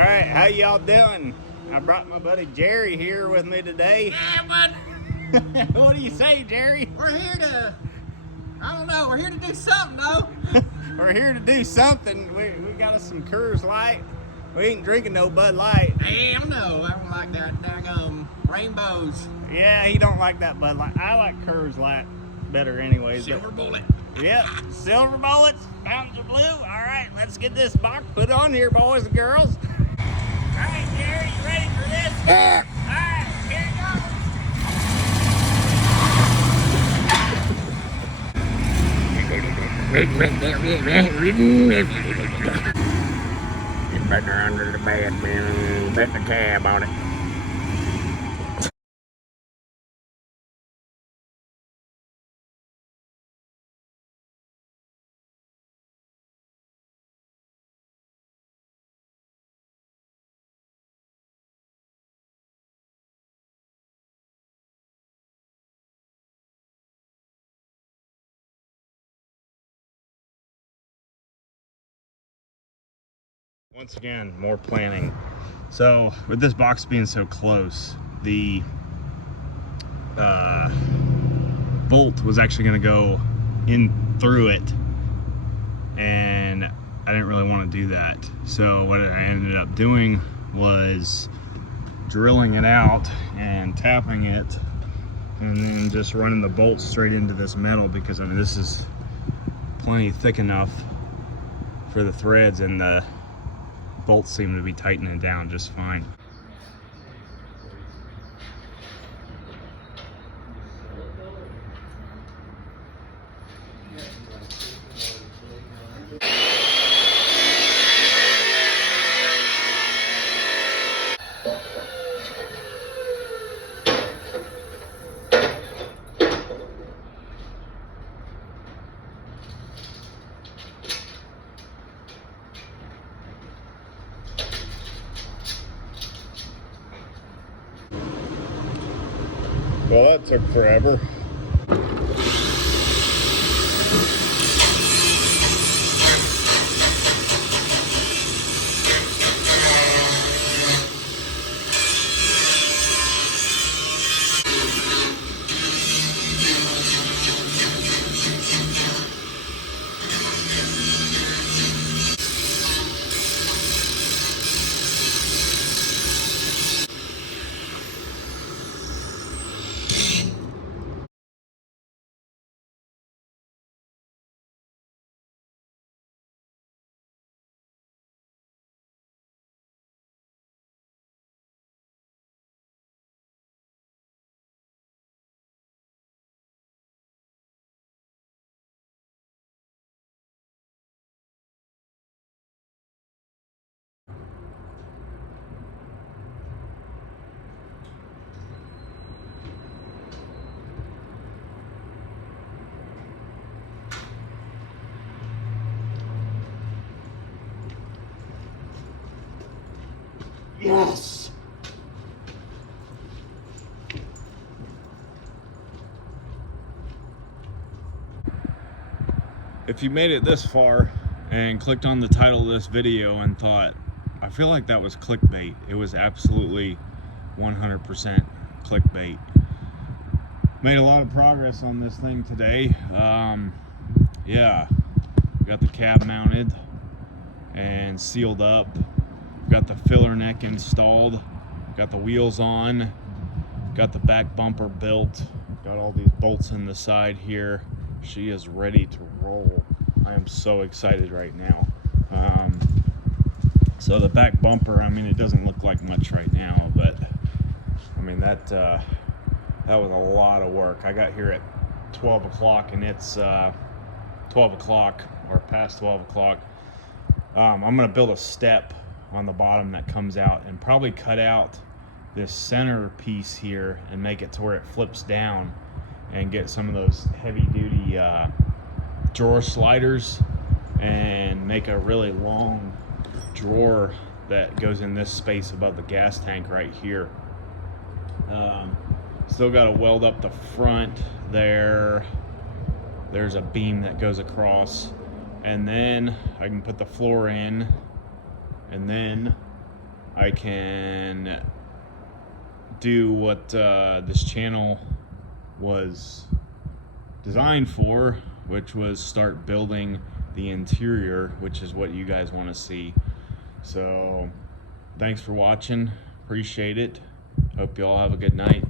right, how y'all doing? I brought my buddy Jerry here with me today. Yeah, but What do you say, Jerry? we're here to, I don't know, we're here to do something, though. We're here to do something. We got us some Coors Light. We ain't drinking no Bud Light. Hell no, I don't like that daggum rainbows. Yeah, he don't like that Bud Light. I like Coors Light better anyways. Silver bullet. Yep, silver bullets, fountains of blue. All right, let's get this box put on here, boys and girls. All right, Jerry, you ready for this? All right, here it Get better under the bed, man. Bet the cab on it. Once again, more planning. So with this box being so close, the bolt was actually going to go in through it, and I didn't really want to do that. So what I ended up doing was drilling it out and tapping it, and then just running the bolt straight into this metal, because I mean this is plenty thick enough for the threads, and the bolts seem to be tightening down just fine. Well, that took forever. Yes! If you made it this far and clicked on the title of this video and thought, I feel like that was clickbait, it was absolutely 100% clickbait. Made a lot of progress on this thing today. Yeah, got the cab mounted and sealed up. Got the filler neck installed, got the wheels on, got the back bumper built, got all these bolts in the side here. She is ready to roll. I am so excited right now. So the back bumper, I mean, it doesn't look like much right now, but I mean that was a lot of work. I got here at 12 o'clock and it's 12 o'clock or past 12 o'clock. I'm gonna build a step on the bottom that comes out and probably cut out this center piece here and make it to where it flips down, and get some of those heavy duty drawer sliders and make a really long drawer that goes in this space above the gas tank right here. Still got to weld up the front there. There's a beam that goes across, and then I can put the floor in, and then I can do what this channel was designed for, which was start building the interior, which is what you guys want to see. So thanks for watching, appreciate it. Hope you all have a good night.